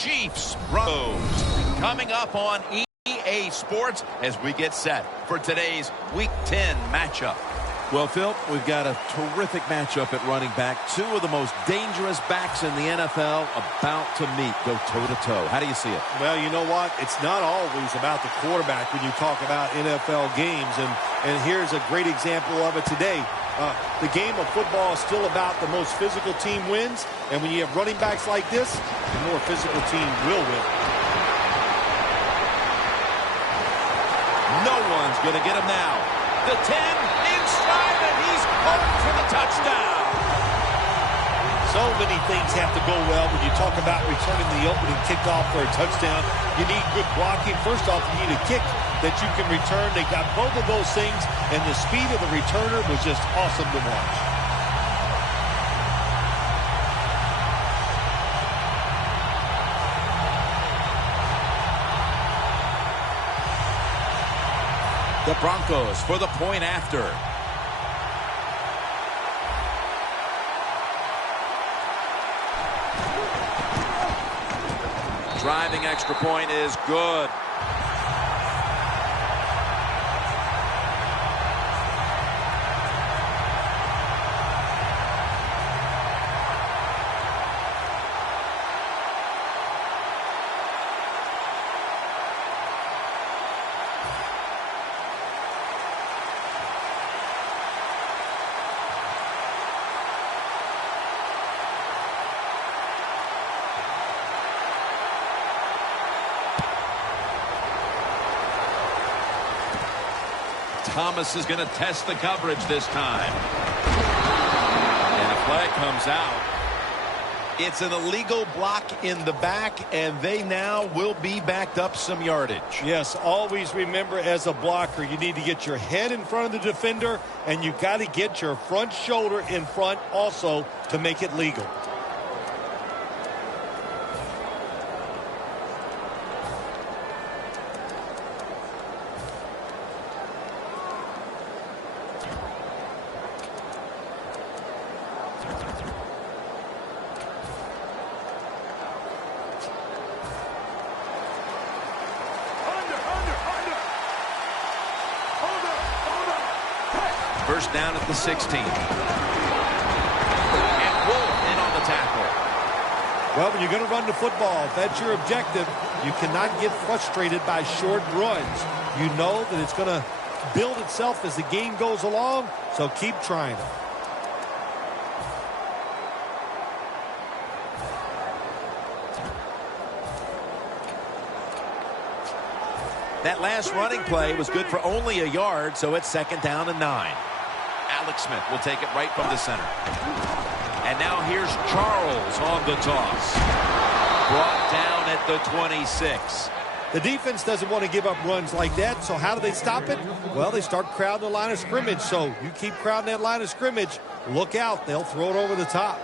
Chiefs Broncos. Coming up on EA Sports as we get set for today's Week 10 matchup. Well, Phil, we've got a terrific matchup at running back. Two of the most dangerous backs in the NFL about to meet, go toe-to-toe. How do you see it? Well, you know what? It's not always about the quarterback when you talk about NFL games, and here's a great example of it today. The game of football is still about the most physical team wins, and when you have running backs like this, the more physical team will win. No one's going to get him now. The 10 in stride, and he's home for the touchdown. So many things have to go well when you talk about returning the opening kickoff for a touchdown. You need good blocking. First off, you need a kick that you can return. They got both of those things, and the speed of the returner was just awesome to watch. The Broncos for the point after. Driving extra point is good. Thomas is going to test the coverage this time. And a flag comes out. It's an illegal block in the back, and they now will be backed up some yardage. Yes, always remember as a blocker, you need to get your head in front of the defender, and you've got to get your front shoulder in front also to make it legal. First down at the 16. And Wolf in on the tackle. Well, when you're going to run the football, if that's your objective, you cannot get frustrated by short runs. You know that it's going to build itself as the game goes along, so keep trying it. That last running play was good for only a yard, so it's second down and 9. Alex Smith will take it right from the center. And now here's Charles on the toss. Brought down at the 26. The defense doesn't want to give up runs like that, so how do they stop it? Well, they start crowding the line of scrimmage, so you keep crowding that line of scrimmage, look out, they'll throw it over the top.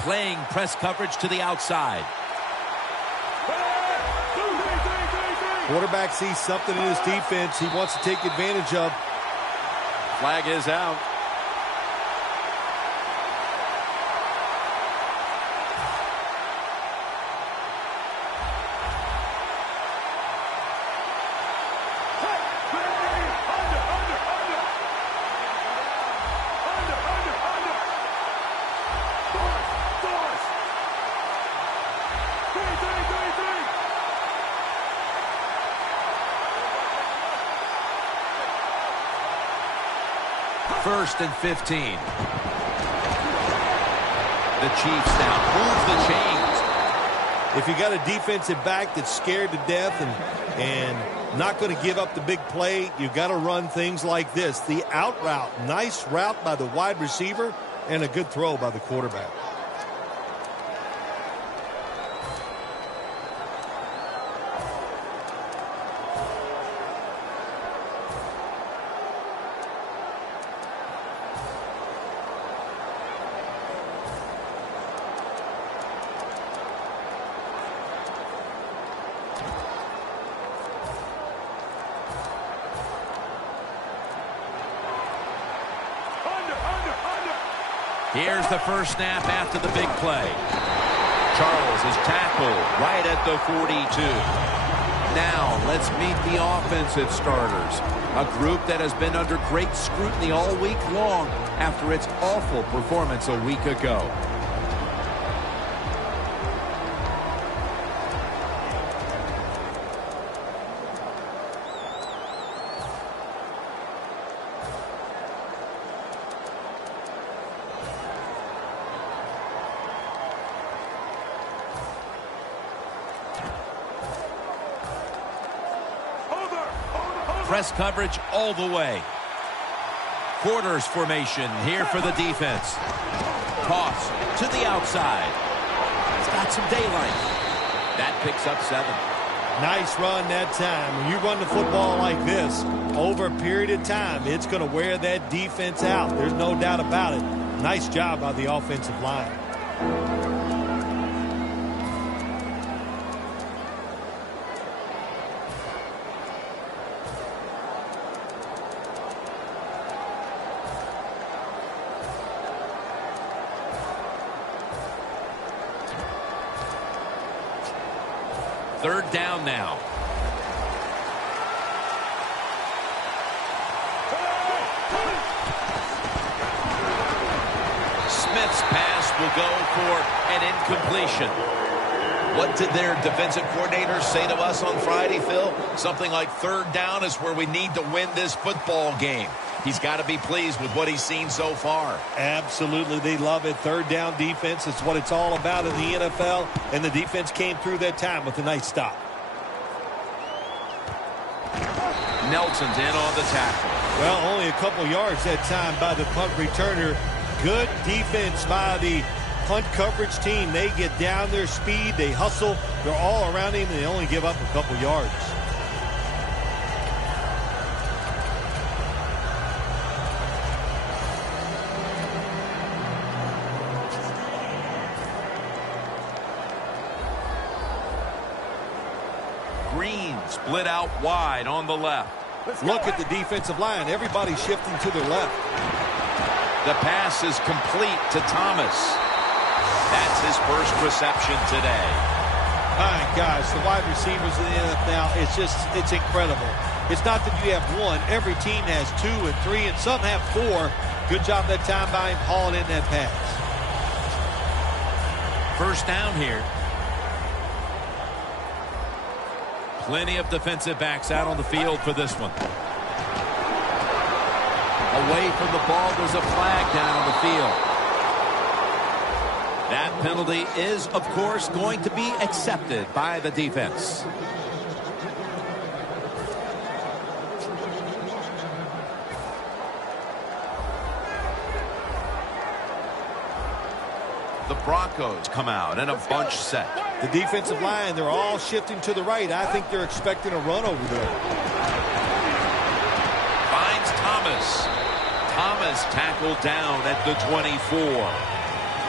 Playing press coverage to the outside. Quarterback sees something in his defense he wants to take advantage of. Flag is out. First and 15. The Chiefs now move the chains. If you got a defensive back that's scared to death and not going to give up the big play, you got to run things like this. The out route, nice route by the wide receiver, and a good throw by the quarterback. Here's the first snap after the big play. Charles is tackled right at the 42. Now let's meet the offensive starters. A group that has been under great scrutiny all week long after its awful performance a week ago. Press coverage all the way. Quarters formation here for the defense. Toss to the outside. It's got some daylight. That picks up 7. Nice run that time. When you run the football like this, over a period of time, it's going to wear that defense out. There's no doubt about it. Nice job by the offensive line. Third down now. Smith's pass will go for an incompletion. What did their defensive coordinators say to us on Friday, Phil? Something like third down is where we need to win this football game. He's got to be pleased with what he's seen so far. Absolutely. They love it. Third down defense. It's what it's all about in the NFL. And the defense came through that time with a nice stop. Nelson's in on the tackle. Well, only a couple yards that time by the punt returner. Good defense by the punt coverage team. They get down their speed. They hustle. They're all around him, and they only give up a couple yards. Green split out wide on the left. Look at the defensive line. Everybody's shifting to their left. The pass is complete to Thomas. That's his first reception today. My gosh, the wide receivers in the NFL, it's incredible. It's not that you have one. Every team has 2 and 3, and some have 4. Good job that time by him hauling in that pass. First down here. Plenty of defensive backs out on the field for this one. Away from the ball, there's a flag down on the field. That penalty is, of course, going to be accepted by the defense. The Broncos come out in a bunch set. The defensive line, they're all shifting to the right. I think they're expecting a run over there. Finds Thomas. Thomas tackled down at the 24.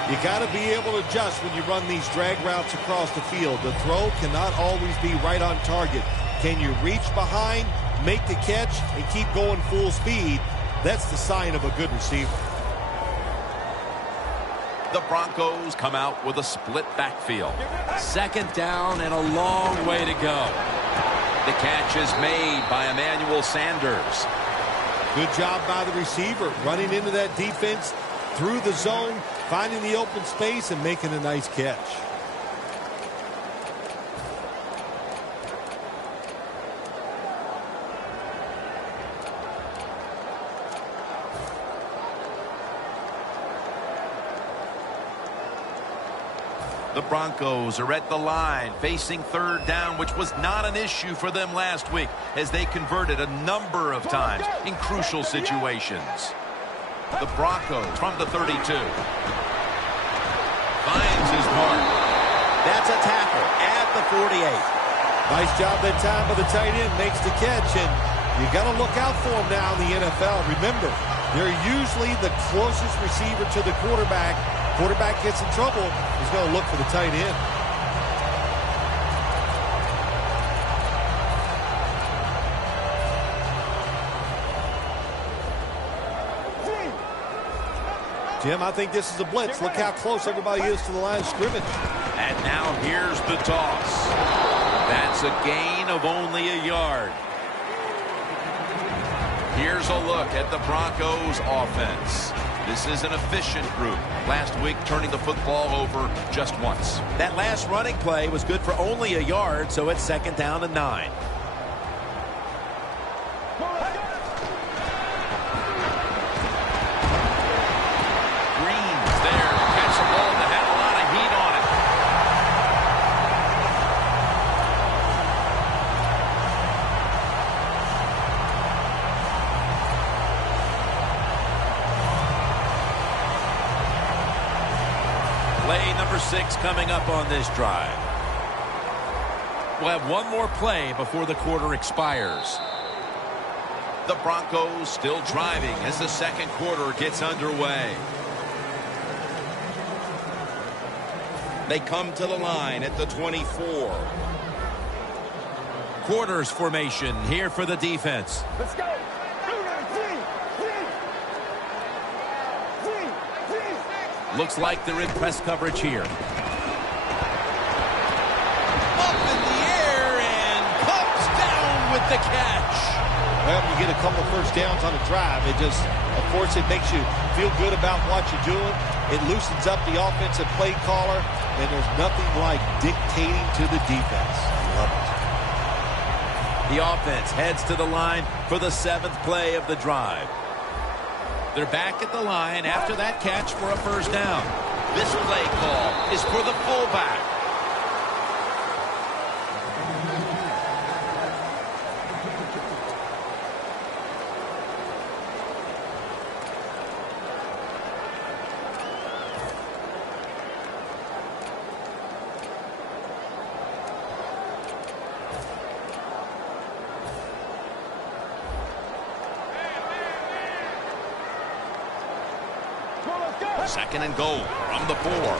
You got to be able to adjust when you run these drag routes across the field. The throw cannot always be right on target. Can you reach behind, make the catch, and keep going full speed? That's the sign of a good receiver. The Broncos come out with a split backfield. Second down and a long way to go. The catch is made by Emmanuel Sanders. Good job by the receiver, running into that defense through the zone, finding the open space and making a nice catch. The Broncos are at the line facing third down, which was not an issue for them last week as they converted a number of times in crucial situations. The Broncos from the 32. Finds his mark. That's a tackle at the 48. Nice job that time by the tight end. Makes the catch, and you got to look out for him now in the NFL. Remember, they're usually the closest receiver to the quarterback. Quarterback gets in trouble, he's going to look for the tight end. Jim, I think this is a blitz. Look how close everybody is to the line of scrimmage. And now here's the toss. That's a gain of only a yard. Here's a look at the Broncos offense. This is an efficient group. Last week, turning the football over just once. That last running play was good for only a yard, so it's 2nd down and 9. Green's there to catch the ball that had a lot of heat on it. Play number 6 coming up on this drive. We'll have one more play before the quarter expires. The Broncos still driving as the second quarter gets underway. They come to the line at the 24. Quarters formation here for the defense. Let's go. Looks like they're in press coverage here. Up in the air and comes down with the catch. Well, you get a couple first downs on a drive. It just, of course, it makes you feel good about what you're doing. It loosens up the offensive play caller, and there's nothing like dictating to the defense. I love it. The offense heads to the line for the 7th play of the drive. They're back at the line after that catch for a first down. This play call is for the fullback. Second and goal from the 4. Bailey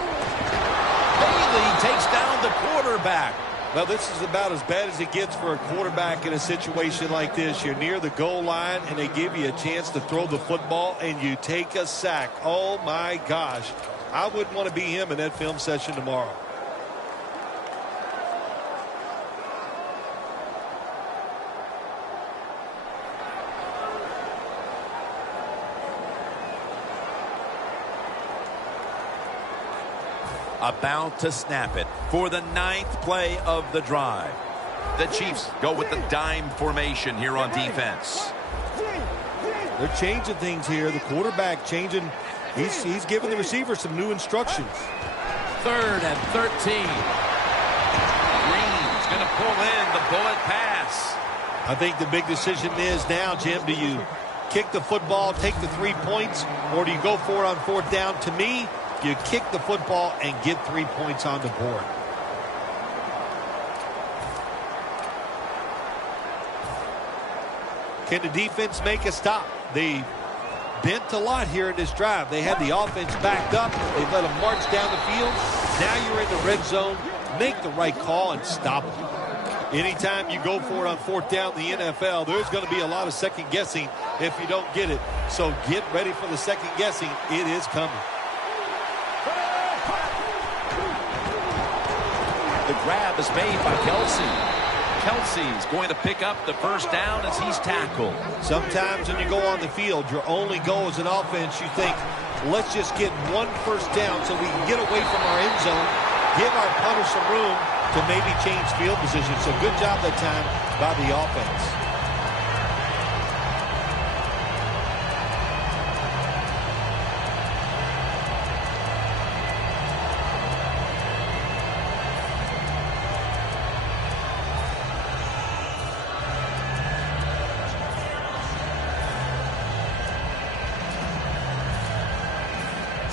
takes down the quarterback. Well, this is about as bad as it gets for a quarterback in a situation like this. You're near the goal line, and they give you a chance to throw the football, and you take a sack. Oh, my gosh. I wouldn't want to be him in that film session tomorrow. About to snap it for the 9th play of the drive. The Chiefs go with the dime formation here on defense. They're changing things here. The quarterback changing. He's giving the receiver some new instructions. 3rd and 13. Green's going to pull in the bullet pass. I think the big decision is now, Jim, do you kick the football, take the 3 points, or do you go for it on 4th down? To me, you kick the football and get 3 points on the board. Can the defense make a stop? They bent a lot here in this drive. They had the offense backed up. They let them march down the field. Now you're in the red zone. Make the right call and stop them. Anytime you go for it on 4th down in the NFL, there's going to be a lot of second guessing if you don't get it. So get ready for the second guessing. It is coming. The grab is made by Kelsey. Kelsey's going to pick up the first down as he's tackled. Sometimes when you go on the field, your only goal as an offense, you think, let's just get 1 first down so we can get away from our end zone, give our punter some room to maybe change field position. So good job that time by the offense.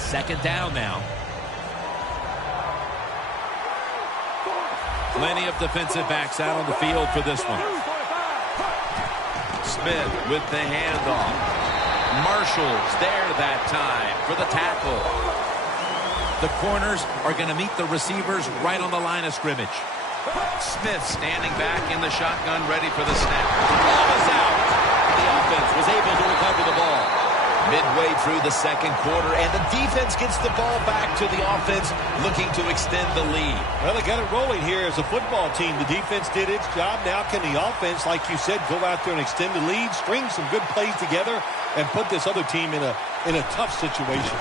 Second down now. Plenty of defensive backs out on the field for this one. Smith with the handoff. Marshall's there that time for the tackle. The corners are going to meet the receivers right on the line of scrimmage. Smith standing back in the shotgun, ready for the snap. The ball is out. The offense was able to recover the ball. Midway through the second quarter, and the defense gets the ball back to the offense, looking to extend the lead. Well, they got it rolling here as a football team. The defense did its job. Now can the offense, like you said, go out there and extend the lead, string some good plays together, and put this other team in a tough situation.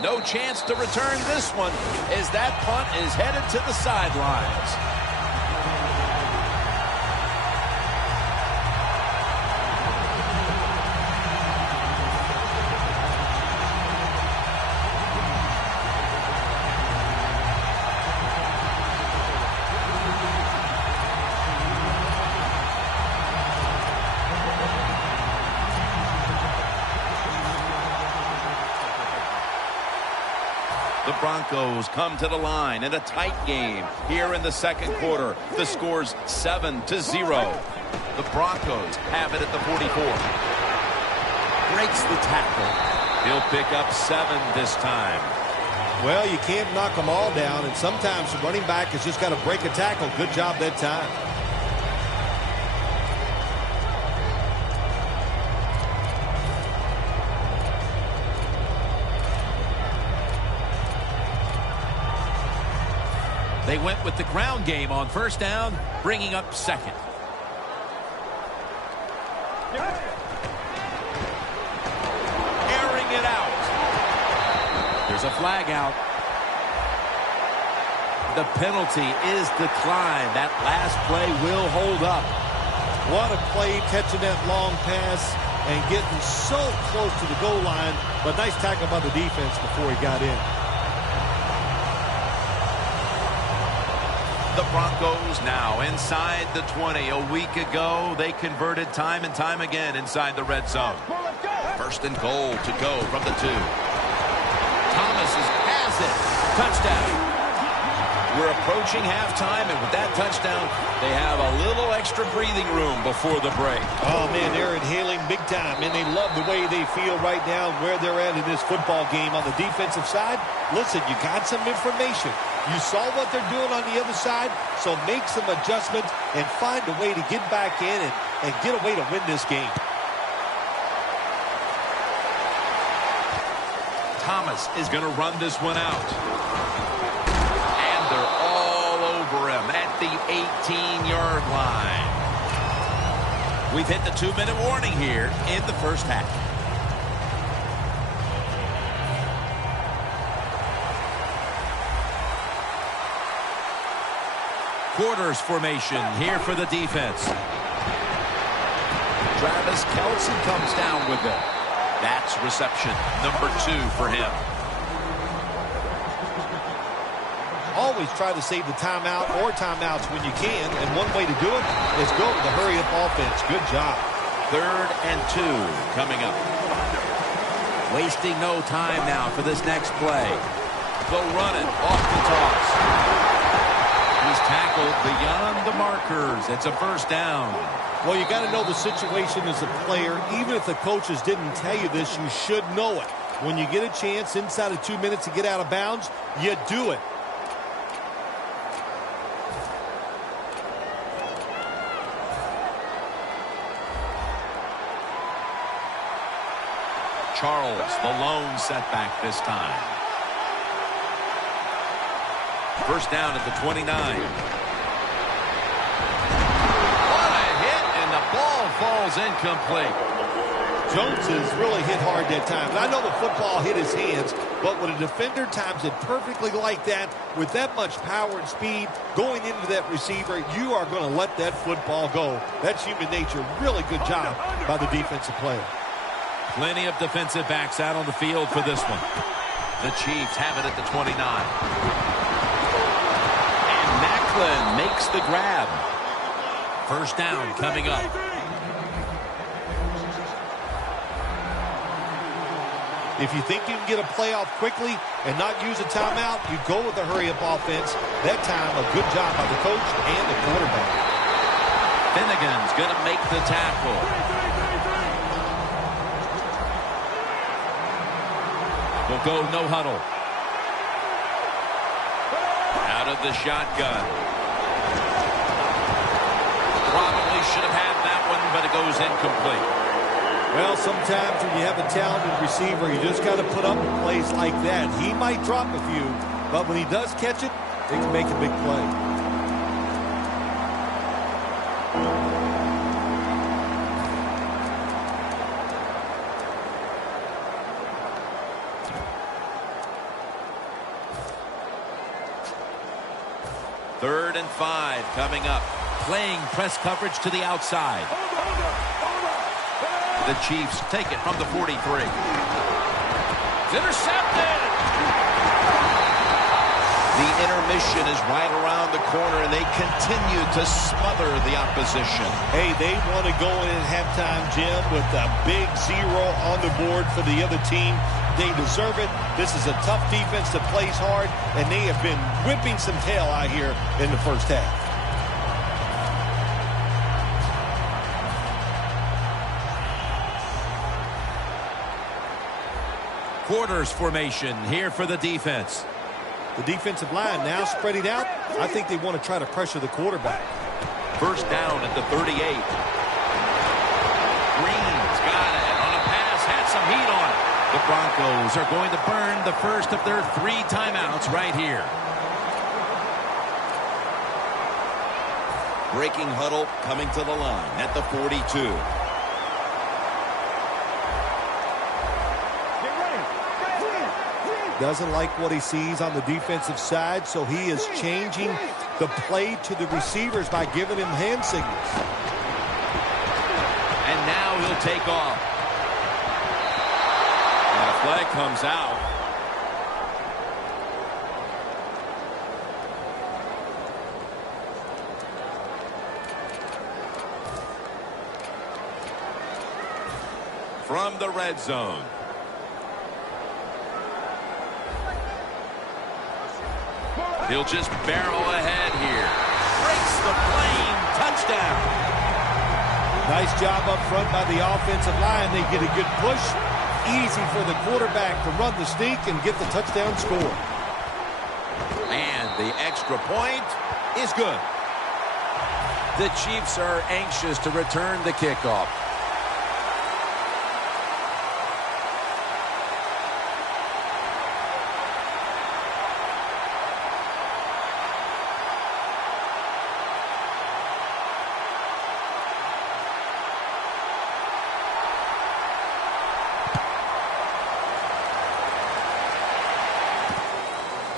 No chance to return this one as that punt is headed to the sidelines. The Broncos come to the line in a tight game here in the second quarter. The score's 7-0. The Broncos have it at the 44. Breaks the tackle. He'll pick up 7 this time. Well, you can't knock them all down, and sometimes the running back has just got to break a tackle. Good job that time. They went with the ground game on first down, bringing up second. Airing it out. There's a flag out. The penalty is declined. That last play will hold up. What a play, catching that long pass and getting so close to the goal line. But nice tackle by the defense before he got in. The Broncos now inside the 20. A week ago, they converted time and time again inside the red zone. First and goal to go from the 2. Thomas has it. Touchdown. We're approaching halftime, and with that touchdown, they have a little extra breathing room before the break. Oh, man, they're inhaling big time, and they love the way they feel right now where they're at in this football game. On the defensive side, listen, you got some information. You saw what they're doing on the other side, so make some adjustments and find a way to get back in and get a way to win this game. Thomas is going to run this one out. And they're all over him at the 18-yard line. We've hit the 2-minute warning here in the first half. Quarters formation here for the defense. Travis Kelce comes down with it. That's reception number 2 for him. Always try to save the timeout or timeouts when you can, and one way to do it is go with the hurry-up offense. Good job. 3rd and 2 coming up. Wasting no time now for this next play. They'll run it off the toss. He's tackled beyond the markers. It's a first down. Well, you got to know the situation as a player. Even if the coaches didn't tell you this, you should know it. When you get a chance inside of 2 minutes to get out of bounds, you do it. Charles, the lone setback this time. First down at the 29. What a hit, and the ball falls incomplete. Jones has really hit hard that time. And I know the football hit his hands, but when a defender times it perfectly like that, with that much power and speed going into that receiver, you are going to let that football go. That's human nature. Really good job by the defensive player. Plenty of defensive backs out on the field for this one. The Chiefs have it at the 29. And Macklin makes the grab. First down coming up. If you think you can get a playoff quickly and not use a timeout, you go with the hurry-up offense. That time, a good job by the coach and the quarterback. Finnegan's going to make the tackle. We'll go no huddle. Out of the shotgun. Probably should have had that one but it goes incomplete. Well, sometimes when you have a talented receiver, you just got to put up a plays like that. He might drop a few, but when he does catch it, he can make a big play. Third and 5 coming up. Playing press coverage to the outside. The Chiefs take it from the 43. It's intercepted. The intermission is right around the corner, and they continue to smother the opposition. Hey, they want to go in at halftime, Jim, with a big 0 on the board for the other team. They deserve it. This is a tough defense that plays hard, and they have been whipping some tail out here in the first half. Quarters formation here for the defense. The defensive line now spreading out. I think they want to try to pressure the quarterback. First down at the 38. Green's got it on a pass, had some heat on it. The Broncos are going to burn the first of their 3 timeouts right here. Breaking huddle coming to the line at the 42. Doesn't like what he sees on the defensive side, so he is changing the play to the receivers by giving him hand signals. And now he'll take off. And the flag comes out. From the red zone. He'll just barrel ahead here. Breaks the plane. Touchdown. Nice job up front by the offensive line. They get a good push. Easy for the quarterback to run the sneak and get the touchdown score. And the extra point is good. The Chiefs are anxious to return the kickoff.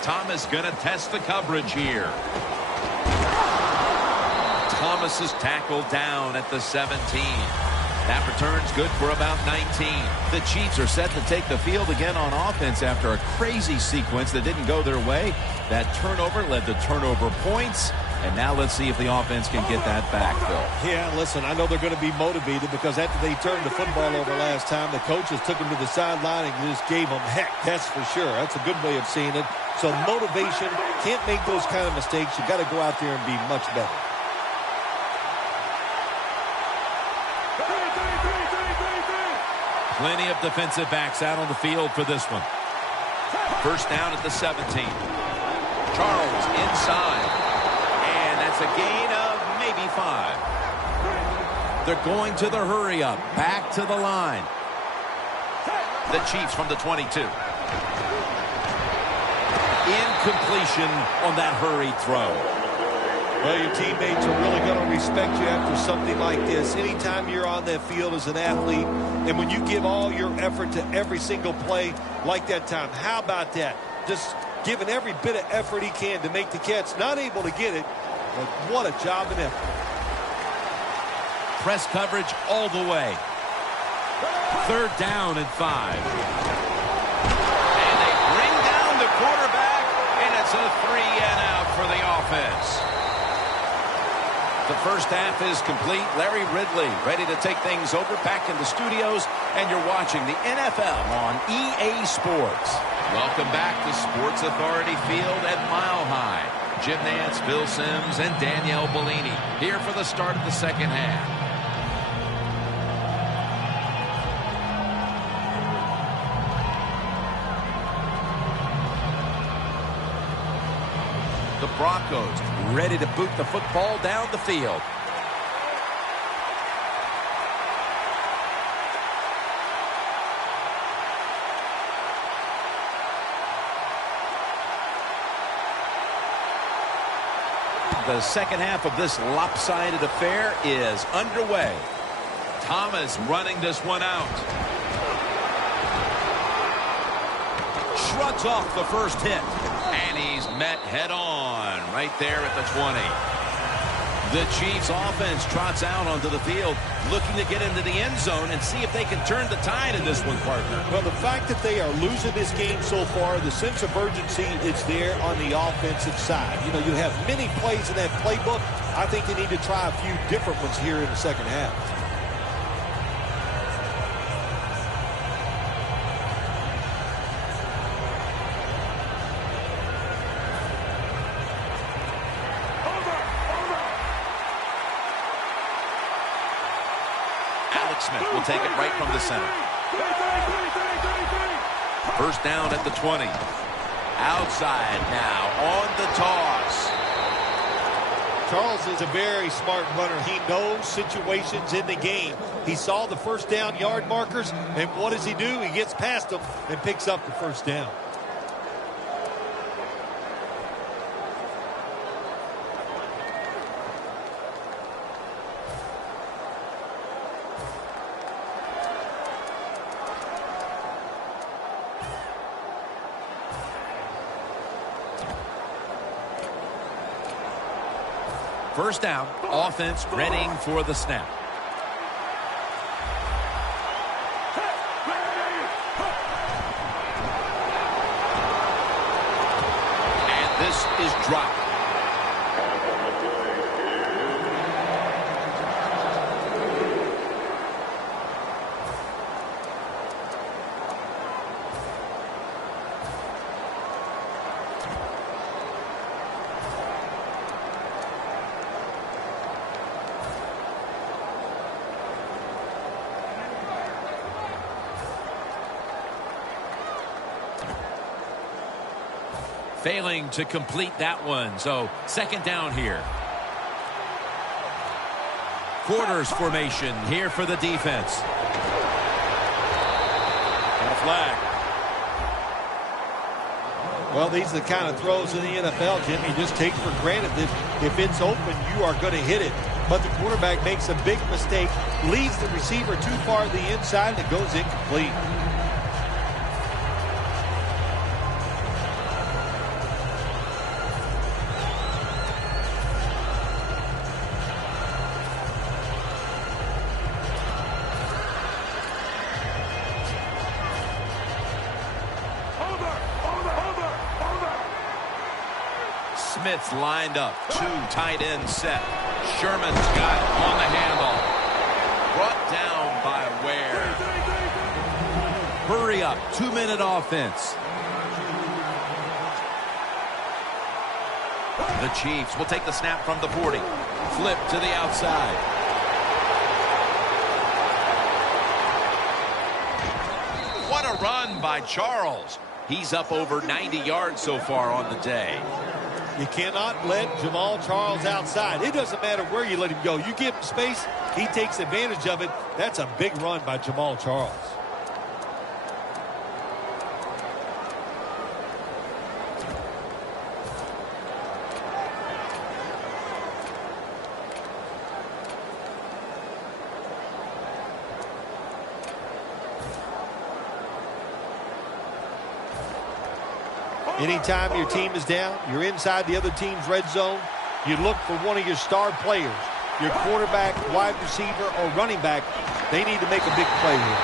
Thomas going to test the coverage here. Thomas is tackled down at the 17. That return's good for about 19. The Chiefs are set to take the field again on offense after a crazy sequence that didn't go their way. That turnover led to turnover points. And now let's see if the offense can get that back, Phil. Yeah, listen, I know they're going to be motivated because after they turned the football over last time, the coaches took them to the sideline and just gave them heck. That's for sure. That's a good way of seeing it. So motivation, can't make those kind of mistakes. You got to go out there and be much better. Plenty of defensive backs out on the field for this one. First down at the 17. Charles inside. And that's a gain of maybe 5. They're going to the hurry up. Back to the line. The Chiefs from the 22. Incompletion on that hurried throw. Well, your teammates are really going to respect you after something like this. Anytime you're on that field as an athlete, and when you give all your effort to every single play like that time, how about that? Just giving every bit of effort he can to make the catch. Not able to get it, but what a job and effort. Press coverage all the way. Third down and 5. And they bring down the quarterback, and it's a 3-and-out for the offense. The first half is complete. Larry Ridley ready to take things over back in the studios, and you're watching the NFL on EA Sports. Welcome back to Sports Authority Field at Mile High. Jim Nance, Bill Sims, and Danielle Bellini here for the start of the second half. The Broncos ready to boot the football down the field. The second half of this lopsided affair is underway. Thomas running this one out. Shrugs off the first hit. And he's met head on right there at the 20. The Chiefs offense trots out onto the field, looking to get into the end zone and see if they can turn the tide in this one, partner. Well, the fact that they are losing this game so far, the sense of urgency is there on the offensive side. You know, you have many plays in that playbook. I think they need to try a few different ones here in the second half. Smith will take it right from the center. First down at the 20. Outside now on the toss. Charles is a very smart runner. He knows situations in the game. He saw the first down yard markers, and what does he do? He gets past them and picks up the first down. First down, offense readying for the snap. And this is dropped. Failing to complete that one. So second down here. Quarters formation here for the defense. And a flag. Well, these are the kind of throws in the NFL, Jim, you just take for granted that if it's open, you are going to hit it. But the quarterback makes a big mistake, leads the receiver too far to the inside, and it goes incomplete. Smith's lined up. Two tight ends set. Sherman's got on the handle. Brought down by Ware. Hurry up. 2-minute offense. The Chiefs will take the snap from the 40. Flip to the outside. What a run by Charles. He's up over 90 yards so far on the day. You cannot let Jamal Charles outside. It doesn't matter where you let him go. You give him space, he takes advantage of it. That's a big run by Jamal Charles. Anytime your team is down, you're inside the other team's red zone, you look for one of your star players, your quarterback, wide receiver, or running back. They need to make a big play here.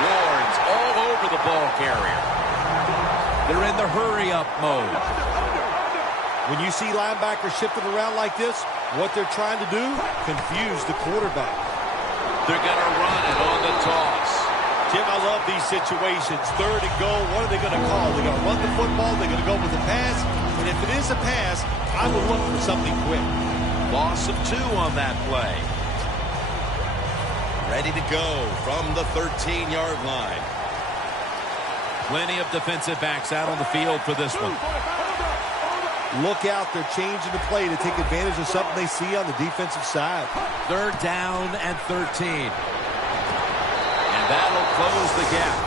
Ward's all over the ball carrier. They're in the hurry-up mode. When you see linebackers shifting around like this, what they're trying to do, confuse the quarterback. They're going to run it on the toss. Jim, I love these situations. Third and goal, what are they going to call? They're going to run the football, they're going to go with a pass, and if it is a pass, I will look for something quick. Loss of 2 on that play. Ready to go from the 13-yard line. Plenty of defensive backs out on the field for this one. Look out, they're changing the play to take advantage of something they see on the defensive side. Third down and 13. That'll close the gap.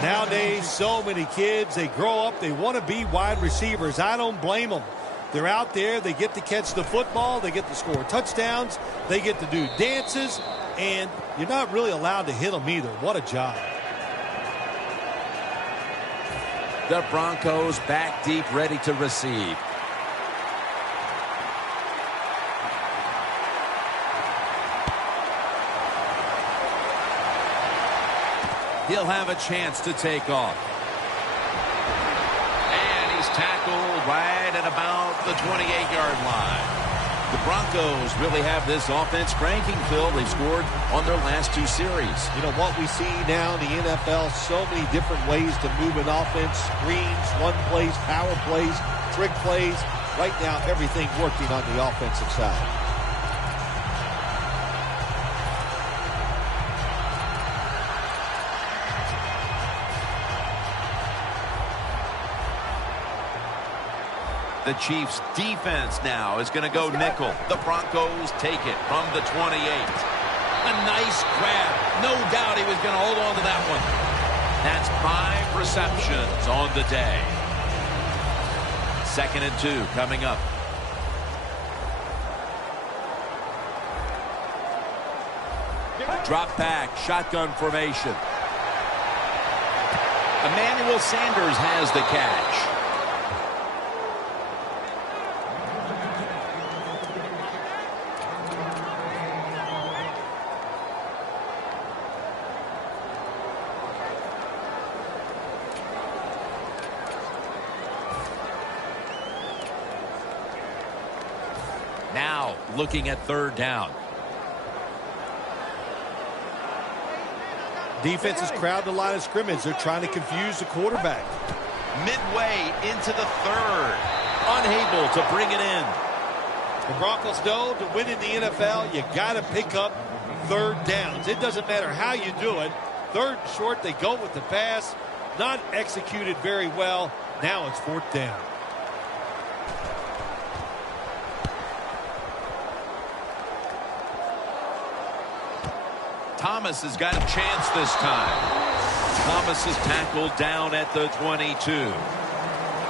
Nowadays, so many kids, they grow up, they want to be wide receivers. I don't blame them. They're out there. They get to catch the football. They get to score touchdowns. They get to do dances. And you're not really allowed to hit them either. What a job. The Broncos back deep, ready to receive. He'll have a chance to take off. And he's tackled right at about the 28-yard line. The Broncos really have this offense cranking, Phil. They've scored on their last 2 series. You know, what we see now in the NFL, so many different ways to move an offense. Screens, run plays, power plays, trick plays. Right now, everything working on the offensive side. The Chiefs defense now is going to go nickel. The Broncos take it from the 28. A nice grab. No doubt he was going to hold on to that one. That's 5 receptions on the day. 2nd and 2 coming up. Drop back, shotgun formation. Emmanuel Sanders has the catch. Now looking at 3rd down. Defense is crowding the line of scrimmage. They're trying to confuse the quarterback. Midway into the 3rd. Unable to bring it in. The Broncos know to win in the NFL, you got to pick up 3rd downs. It doesn't matter how you do it. 3rd and short, they go with the pass. Not executed very well. Now it's 4th down. Thomas has got a chance this time. Thomas is tackled down at the 22.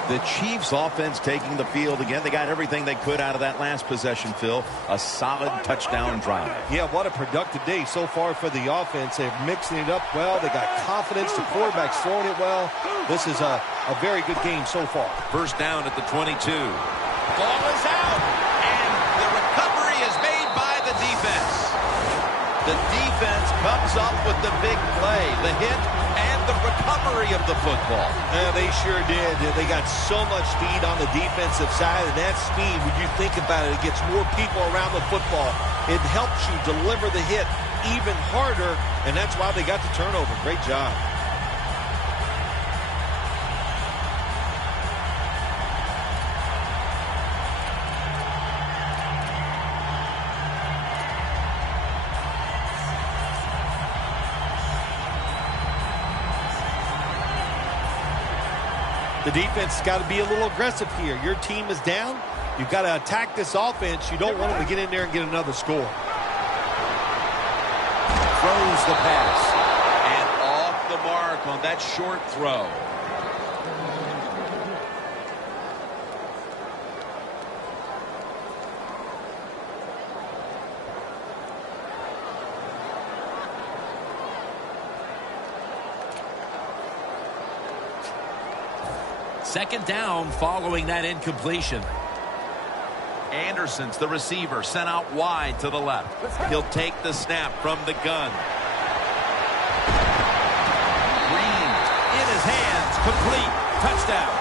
The Chiefs offense taking the field again. They got everything they could out of that last possession, Phil. A solid touchdown drive. Yeah, what a productive day so far for the offense. They're mixing it up well. They got confidence. The quarterback's throwing it well. This is a very good game so far. 1st down at the 22. Ball is out, and the recovery is made by the defense. The defense comes up with the big play, the hit, and the recovery of the football. Yeah, they sure did. They got so much speed on the defensive side, and that speed, when you think about it, it gets more people around the football. It helps you deliver the hit even harder, and that's why they got the turnover. Great job. The defense has got to be a little aggressive here. Your team is down. You've got to attack this offense. You don't want them to get in there and get another score. Throws the pass. And off the mark on that short throw. Second down following that incompletion. Anderson's the receiver, sent out wide to the left. He'll take the snap from the gun. Green in his hands, complete, touchdown.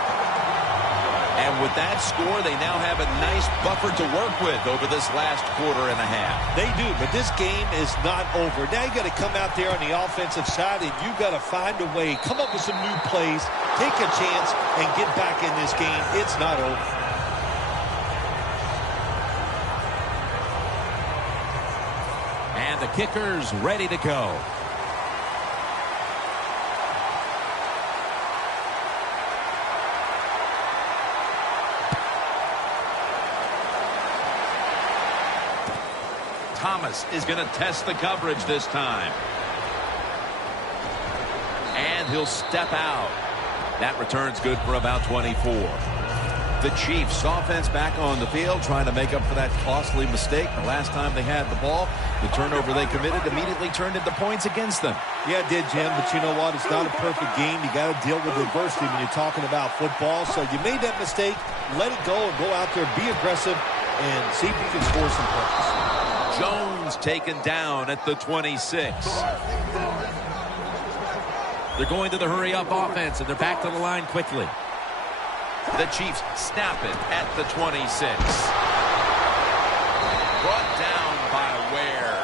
And with that score, they now have a nice buffer to work with over this last quarter and a half. They do, but this game is not over. Now you got to come out there on the offensive side, and you got to find a way, come up with some new plays, take a chance, and get back in this game. It's not over. And the kicker's ready to go. Thomas is going to test the coverage this time. And he'll step out. That return's good for about 24. The Chiefs offense back on the field trying to make up for that costly mistake. The last time they had the ball, the turnover they committed immediately turned into points against them. Yeah, it did, Jim, but you know what? It's not a perfect game. You got to deal with adversity when you're talking about football. So you made that mistake, let it go and go out there, be aggressive, and see if you can score some points. Jones taken down at the 26. They're going to the hurry-up offense, and they're back to the line quickly. The Chiefs snap it at the 26. Brought down by Ware.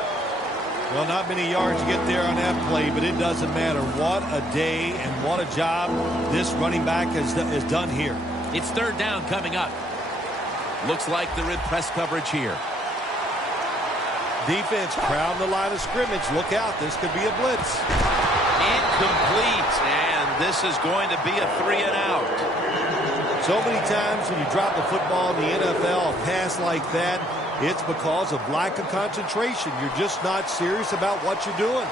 Well, not many yards to get there on that play, but it doesn't matter. What a day and what a job this running back has done here. It's third down coming up. Looks like they're in press coverage here. Defense crowding the line of scrimmage. Look out. This could be a blitz. Incomplete, and this is going to be a 3-and-out. So many times when you drop the football in the NFL, a pass like that, it's because of lack of concentration. You're just not serious about what you're doing.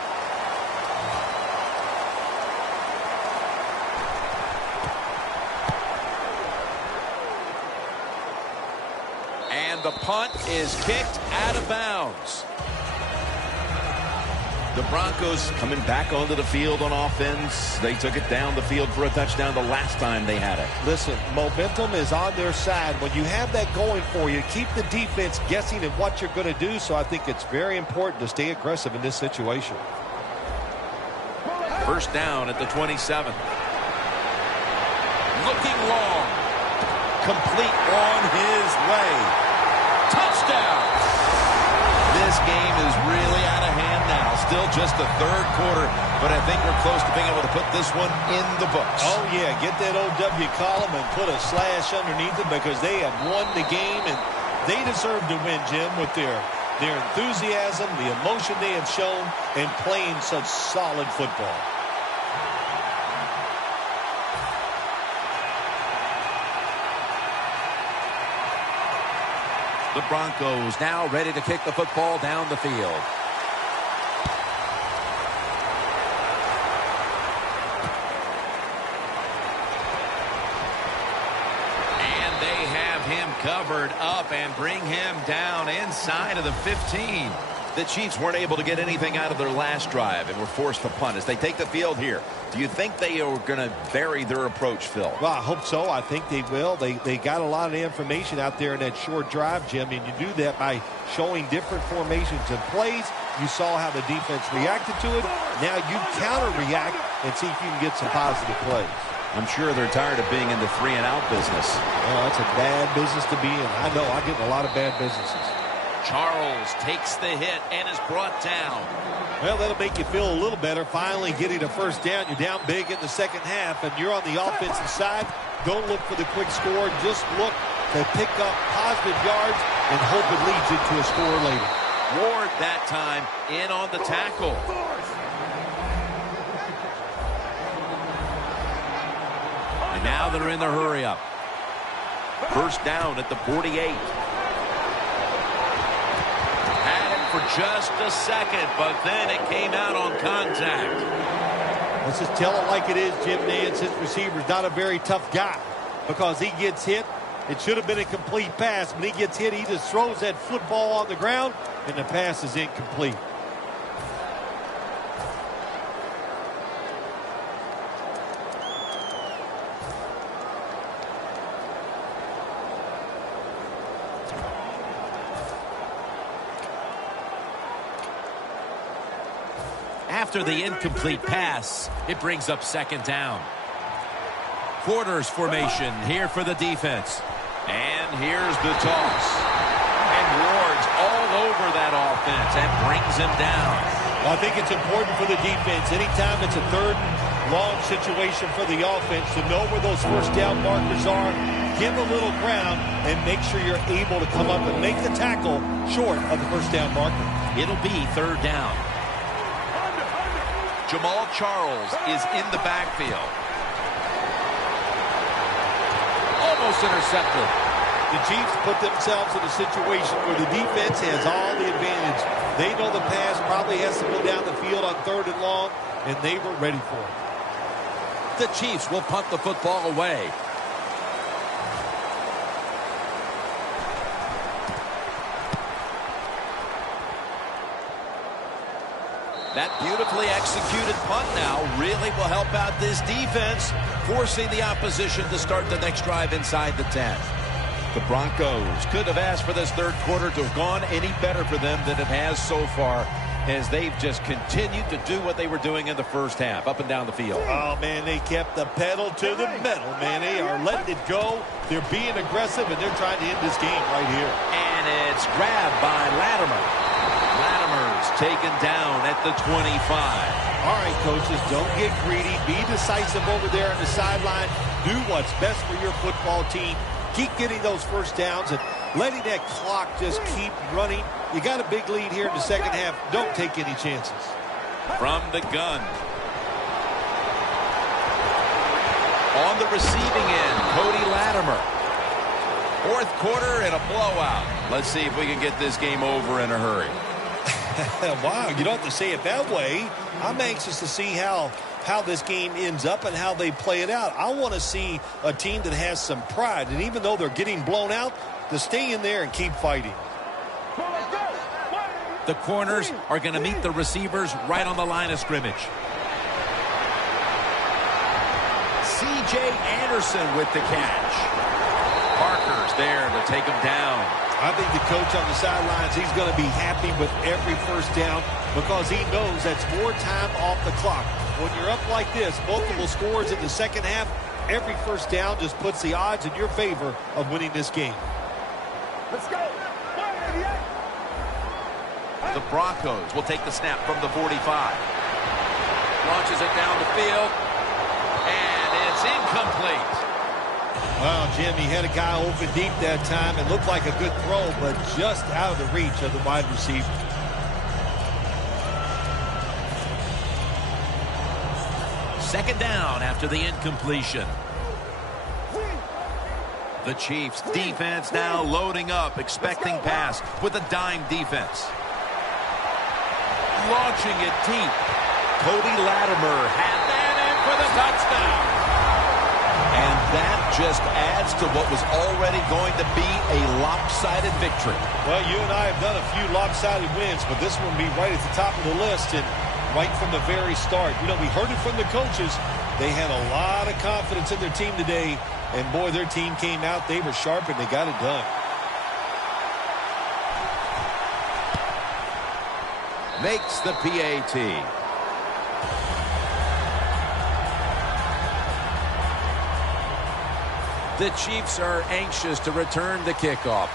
And the punt is kicked out of bounds. The Broncos coming back onto the field on offense. They took it down the field for a touchdown the last time they had it. Listen, momentum is on their side. When you have that going for you, keep the defense guessing at what you're going to do. So I think it's very important to stay aggressive in this situation. First down at the 27. Looking long. Complete on his way. Touchdown! This game is really out of hand now. Still just the third quarter, but I think we're close to being able to put this one in the books. Oh, yeah. Get that OW column and put a slash underneath it because they have won the game, and they deserve to win, Jim, with their enthusiasm, the emotion they have shown, and playing such solid football. The Broncos now ready to kick the football down the field. And they have him covered up and bring him down inside of the 15. The Chiefs weren't able to get anything out of their last drive and were forced to punt as they take the field here. Do you think they are going to vary their approach, Phil? Well, I hope so. I think they will. They got a lot of information out there in that short drive, Jim, and you do that by showing different formations and plays. You saw how the defense reacted to it. Now you counter-react and see if you can get some positive plays. I'm sure they're tired of being in the 3-and-out business. Oh, that's a bad business to be in. I know. I get in a lot of bad businesses. Charles takes the hit and is brought down. Well, that'll make you feel a little better. Finally getting a first down. You're down big in the second half, and you're on the offensive side. Don't look for the quick score. Just look to pick up positive yards and hope it leads you to a score later. Ward that time in on the tackle. And now they're in the hurry-up. First down at the 48. For just a second, but then it came out on contact. Let's just tell it like it is, Jim Nance. His receiver's not a very tough guy because he gets hit. It should have been a complete pass. When he gets hit, he just throws that football on the ground, and the pass is incomplete. After the incomplete pass, it brings up second down. Quarters formation here for the defense. And here's the toss. And Ward's all over that offense and brings him down. Well, I think it's important for the defense. Anytime it's a third and long situation for the offense to know where those first down markers are, give a little ground, and make sure you're able to come up and make the tackle short of the first down marker. It'll be third down. Jamal Charles is in the backfield. Almost intercepted. The Chiefs put themselves in a situation where the defense has all the advantage. They know the pass probably has to go down the field on third and long, and they were ready for it. The Chiefs will punt the football away. That beautifully executed punt now really will help out this defense, forcing the opposition to start the next drive inside the 10. The Broncos could have asked for this third quarter to have gone any better for them than it has so far, as they've just continued to do what they were doing in the first half, up and down the field. Oh, man, they kept the pedal to the metal, man. They are letting it go. They're being aggressive, and they're trying to end this game right here. And it's grabbed by Latimer. Latimer's taken down at the 25. All right, coaches, don't get greedy. Be decisive over there on the sideline. Do what's best for your football team. Keep getting those first downs and letting that clock just keep running. You got a big lead here in the second half. Don't take any chances. From the gun. On the receiving end, Cody Latimer. Fourth quarter and a blowout. Let's see if we can get this game over in a hurry. Wow, you don't have to say it that way. I'm anxious to see how this game ends up and how they play it out. I want to see a team that has some pride, and even though they're getting blown out, to stay in there and keep fighting. The corners are going to meet the receivers right on the line of scrimmage. C.J. Anderson with the catch. Parker's there to take him down. I think the coach on the sidelines, he's going to be happy with every first down because he knows that's more time off the clock. When you're up like this, multiple scores in the second half, every first down just puts the odds in your favor of winning this game. Let's go. 188. The Broncos will take the snap from the 45. Launches it down the field, and it's incomplete. Well, Jim, he had a guy open deep that time. It looked like a good throw, but just out of the reach of the wide receiver. Second down after the incompletion. The Chiefs defense now loading up, expecting pass with a dime defense. Launching it deep. Cody Latimer had that in for the touchdown. And that just adds to what was already going to be a lopsided victory. Well, you and I have done a few lopsided wins, but this one will be right at the top of the list and right from the very start. You know, we heard it from the coaches. They had a lot of confidence in their team today, and boy, their team came out. They were sharp, and they got it done. Makes the PAT. The Chiefs are anxious to return the kickoff.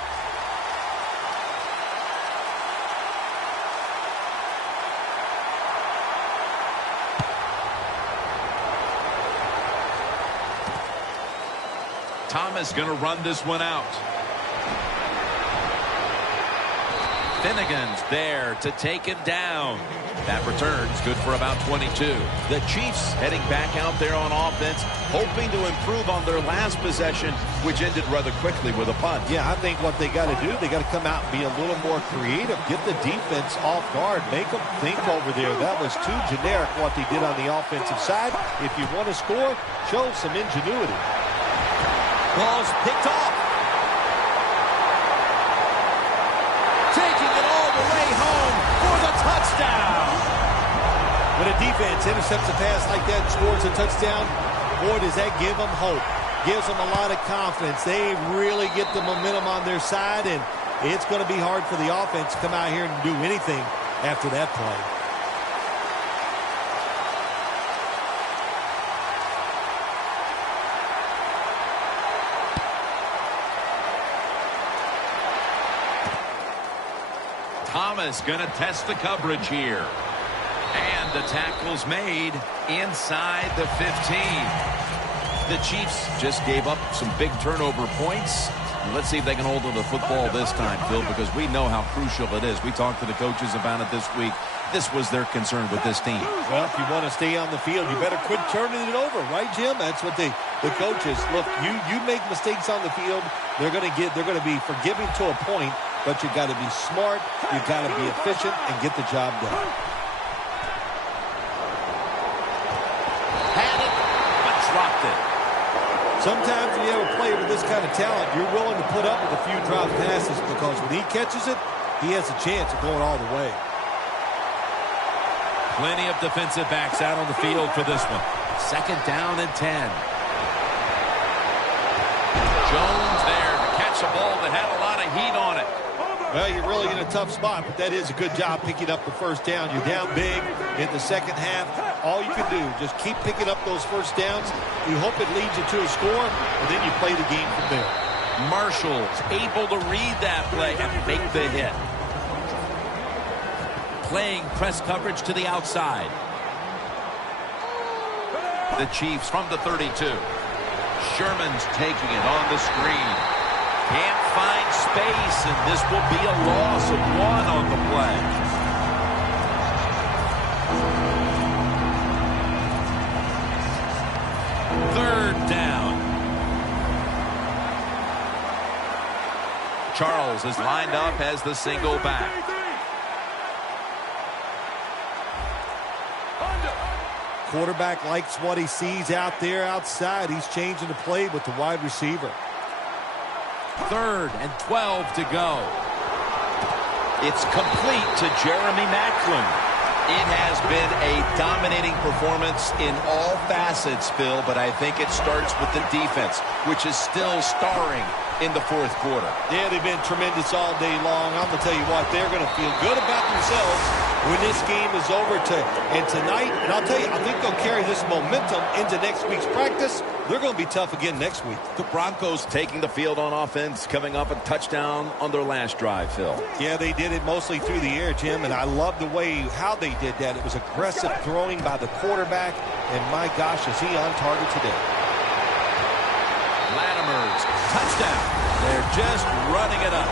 Thomas going to run this one out. Finnegan's there to take him down. That return's good for about 22. The Chiefs heading back out there on offense, hoping to improve on their last possession, which ended rather quickly with a punt. Yeah, I think what they got to do, they got to come out and be a little more creative, get the defense off guard, make them think over there. That was too generic what they did on the offensive side. If you want to score, show some ingenuity. Ball's picked off. Taking it all the way home for the touchdown. When a defense intercepts a pass like that and scores a touchdown, boy, does that give them hope. Gives them a lot of confidence. They really get the momentum on their side, and it's going to be hard for the offense to come out here and do anything after that play. Thomas going to test the coverage here. And the tackle's made inside the 15. The Chiefs just gave up some big turnover points. Let's see if they can hold on to the football this time, Phil, because we know how crucial it is. We talked to the coaches about it this week. This was their concern with this team. Well, if you want to stay on the field, you better quit turning it over, right, Jim? That's what the coaches look. You make mistakes on the field, they're going to be forgiving to a point, but you got to be smart, you got to be efficient, and get the job done. Had it, but dropped it. Sometimes when you have a player with this kind of talent, you're willing to put up with a few drop passes because when he catches it, he has a chance of going all the way. Plenty of defensive backs out on the field for this one. Second down and 10. Jones there to catch a ball that had a lot of heat on it. Well, you're really in a tough spot, but that is a good job picking up the first down. You're down big in the second half. All you can do, just keep picking up those first downs. You hope it leads you to a score, and then you play the game from there. Marshall's able to read that play and make the hit. Playing press coverage to the outside. The Chiefs from the 32. Sherman's taking it on the screen. Can't find space, and this will be a loss of 1 on the play. Third down. Charles is lined up as the single back. Quarterback likes what he sees out there outside. He's changing the play with the wide receiver. 3rd and 12 to go. It's complete to Jeremy Maclin. It has been a dominating performance in all facets, Phil, but I think it starts with the defense, which is still starring in the fourth quarter. Yeah, they've been tremendous all day long. I'm going to tell you what, they're going to feel good about themselves when this game is over tonight. And I'll tell you, I think they'll carry this momentum into next week's practice. They're going to be tough again next week. The Broncos taking the field on offense, coming up a touchdown on their last drive, Phil. Yeah, they did it mostly through the air, Jim, and I love the way how they did that. It was aggressive throwing by the quarterback, and my gosh, is he on target today. Latimer's touchdown. They're just running it up.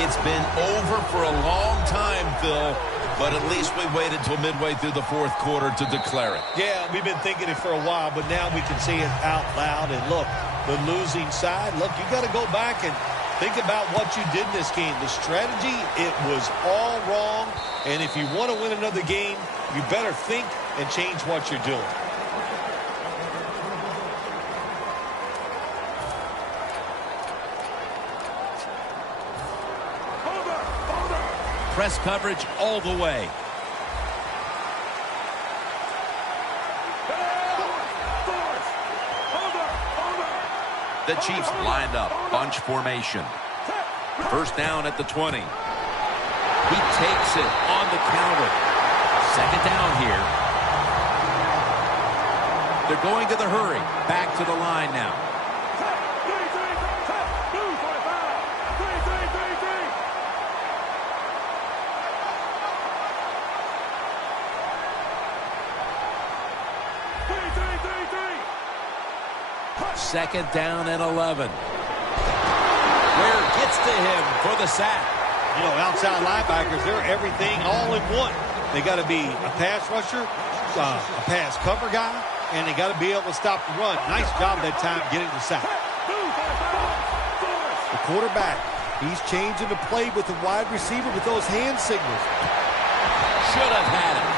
It's been over for a long time, Phil, but at least we waited until midway through the fourth quarter to declare it. Yeah, we've been thinking it for a while, but now we can say it out loud. And look, the losing side, look, you got to go back and think about what you did in this game. The strategy, it was all wrong. And if you want to win another game, you better think and change what you're doing. Press coverage all the way. The Chiefs lined up, bunch formation. First down at the 20. He takes it on the counter. Second down here. They're going to the hurry. Back to the line now. Second down and 11. Ware gets to him for the sack. You know, outside linebackers, they're everything all in one. They got to be a pass rusher, a pass cover guy, and they got to be able to stop the run. Nice job that time getting the sack. The quarterback, he's changing the play with the wide receiver with those hand signals. Should have had it.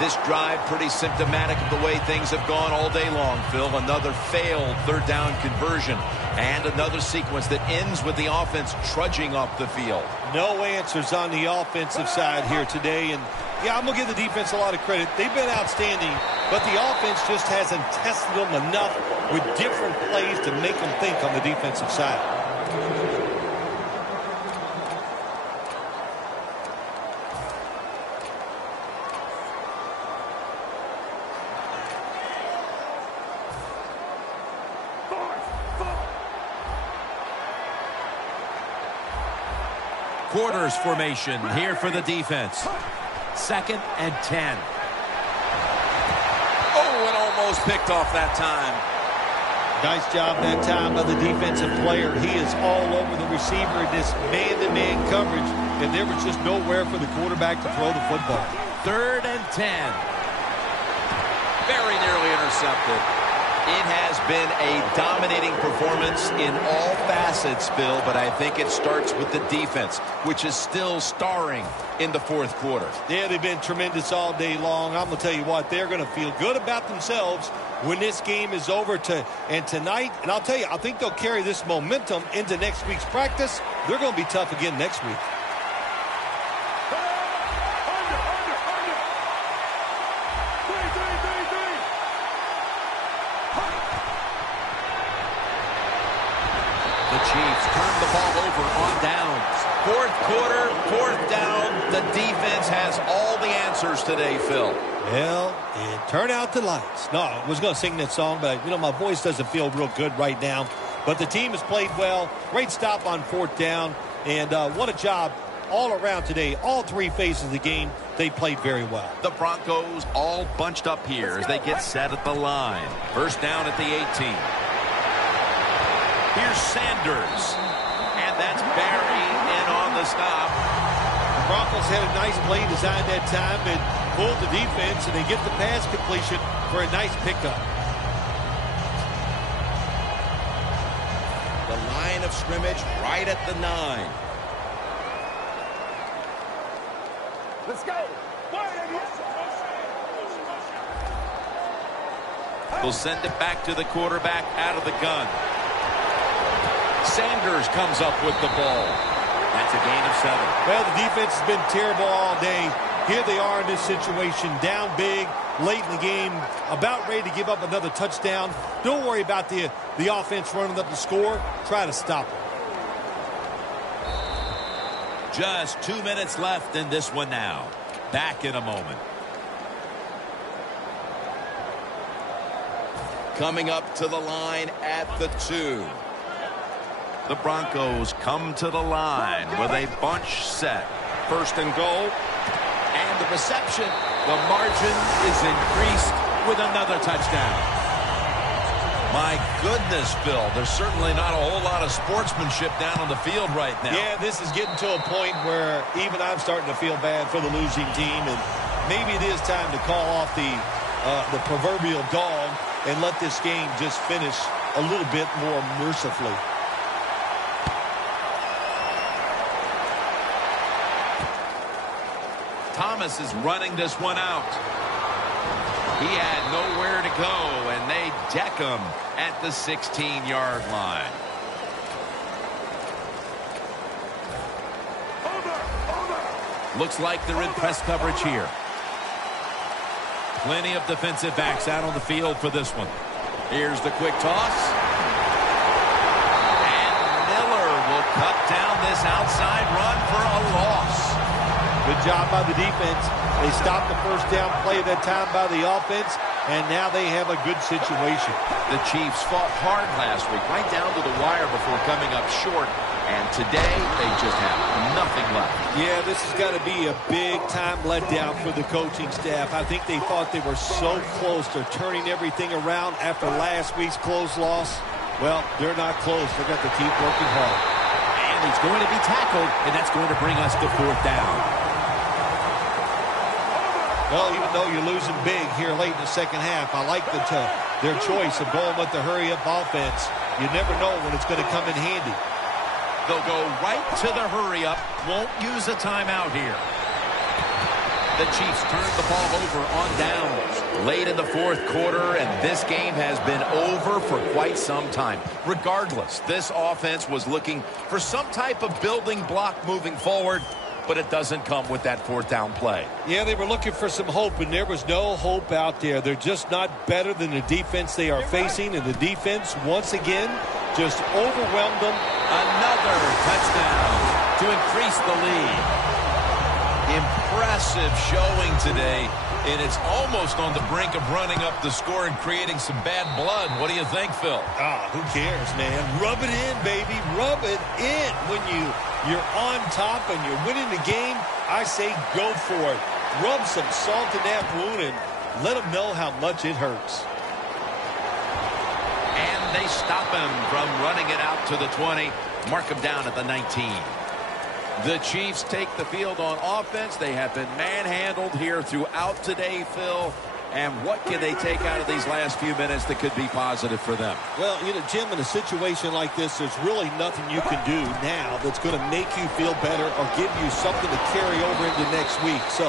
This drive pretty symptomatic of the way things have gone all day long, Phil. Another failed third down conversion and another sequence that ends with the offense trudging up the field. No answers on the offensive side here today. And, yeah, I'm going to give the defense a lot of credit. They've been outstanding, but the offense just hasn't tested them enough with different plays to make them think on the defensive side. Quarters formation here for the defense. Second and 10. Oh, and almost picked off that time. Nice job that time by the defensive player. He is all over the receiver in this man-to-man coverage, and there was just nowhere for the quarterback to throw the football. Third and 10. Very nearly intercepted. It has been a dominating performance in all facets, Bill, but I think it starts with the defense, which is still starring in the fourth quarter. Yeah, they've been tremendous all day long. I'm going to tell you what, they're going to feel good about themselves when this game is over tonight. And I'll tell you, I think they'll carry this momentum into next week's practice. They're going to be tough again next week. over on downs. Fourth quarter, fourth down. The defense has all the answers today, Phil. Well, it turned out the lights. No, I was going to sing that song, but, my voice doesn't feel real good right now. But the team has played well. Great stop on fourth down. And what a job all around today. All three phases of the game, they played very well. The Broncos all bunched up here as they get set at the line. First down at the 18. Here's Sanders. And that's Barry in on the stop. The Broncos had a nice play design that time and pulled the defense, and they get the pass completion for a nice pickup. The line of scrimmage right at the 9. Let's go. We'll send it back to the quarterback out of the gun. Sanders comes up with the ball. That's a gain of 7. Well, the defense has been terrible all day. Here they are in this situation, down big, late in the game, about ready to give up another touchdown. Don't worry about the offense running up the score. Try to stop it. Just 2 minutes left in this one now. Back in a moment. Coming up to the line at the 2. The Broncos come to the line with a bunch set. First and goal. And the reception. The margin is increased with another touchdown. My goodness, Phil, there's certainly not a whole lot of sportsmanship down on the field right now. Yeah, this is getting to a point where even I'm starting to feel bad for the losing team, and maybe it is time to call off the proverbial dog and let this game just finish a little bit more mercifully. Thomas is running this one out. He had nowhere to go, and they deck him at the 16-yard line. Looks like they're in press coverage here. Plenty of defensive backs out on the field for this one. Here's the quick toss. And Miller will cut down this outside run for a loss. Good job by the defense. They stopped the first down play that time by the offense, and now they have a good situation. The Chiefs fought hard last week, right down to the wire before coming up short, and today they just have nothing left. Yeah, this has got to be a big-time letdown for the coaching staff. I think they thought they were so close to turning everything around after last week's close loss. Well, they're not close. They've got to keep working hard. And he's going to be tackled, and that's going to bring us to fourth down. Well, even though you're losing big here late in the second half, I like their choice of going with the hurry-up offense. You never know when it's going to come in handy. They'll go right to the hurry-up. Won't use a timeout here. The Chiefs turn the ball over on downs late in the fourth quarter, and this game has been over for quite some time. Regardless, this offense was looking for some type of building block moving forward, but it doesn't come with that fourth down play. Yeah, they were looking for some hope, and there was no hope out there. They're just not better than the defense they are facing, and the defense, once again, just overwhelmed them. Another touchdown to increase the lead. Impressive showing today, and it's almost on the brink of running up the score and creating some bad blood. What do you think, Phil? Who cares, man? Rub it in, baby. Rub it in. When you're on top and you're winning the game, I say go for it. Rub some salt in that wound and let them know how much it hurts. And they stop him from running it out to the 20. Mark him down at the 19. The Chiefs take the field on offense. They have been manhandled here throughout today, Phil. And what can they take out of these last few minutes that could be positive for them? Well, Jim, in a situation like this, there's really nothing you can do now that's going to make you feel better or give you something to carry over into next week. So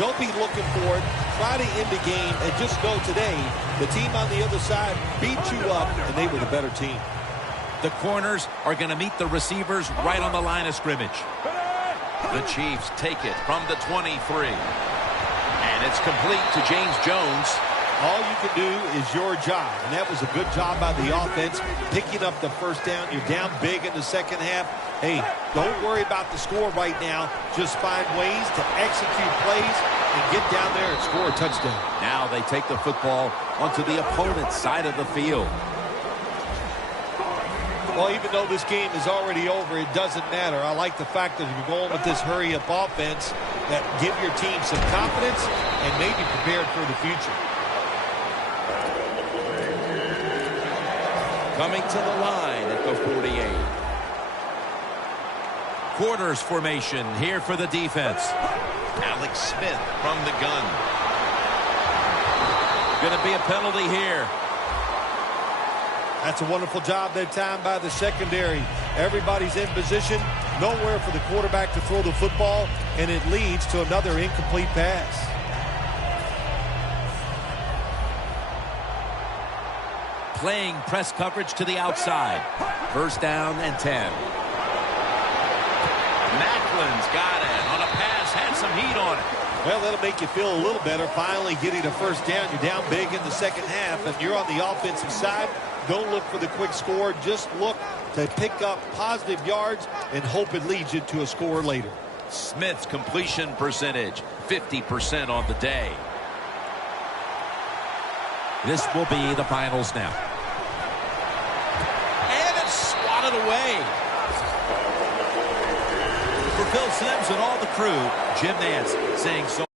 don't be looking for it. Try to end the game and just know today the team on the other side beat you up, and they were the better team. The corners are going to meet the receivers right on the line of scrimmage. The Chiefs take it from the 23. And it's complete to James Jones. All you can do is your job, and that was a good job by the offense, picking up the first down. You're down big in the second half. Hey, don't worry about the score right now. Just find ways to execute plays and get down there and score a touchdown. Now they take the football onto the opponent's side of the field. Well, even though this game is already over, it doesn't matter. I like the fact that you're going with this hurry-up offense that give your team some confidence and maybe prepared for the future. Coming to the line at the 48. Quarters formation here for the defense. Alex Smith from the gun. Going to be a penalty here. That's a wonderful job that time by the secondary. Everybody's in position. Nowhere for the quarterback to throw the football, and it leads to another incomplete pass. Playing press coverage to the outside. First down and 10. Macklin's got it on a pass, had some heat on it. Well, that'll make you feel a little better. Finally getting a first down. You're down big in the second half, and you're on the offensive side. Don't look for the quick score. Just look to pick up positive yards and hope it leads you to a score later. Smith's completion percentage, 50% on the day. This will be the final snap. And it's swatted away. For Phil Simms and all the crew, Jim Nance saying so.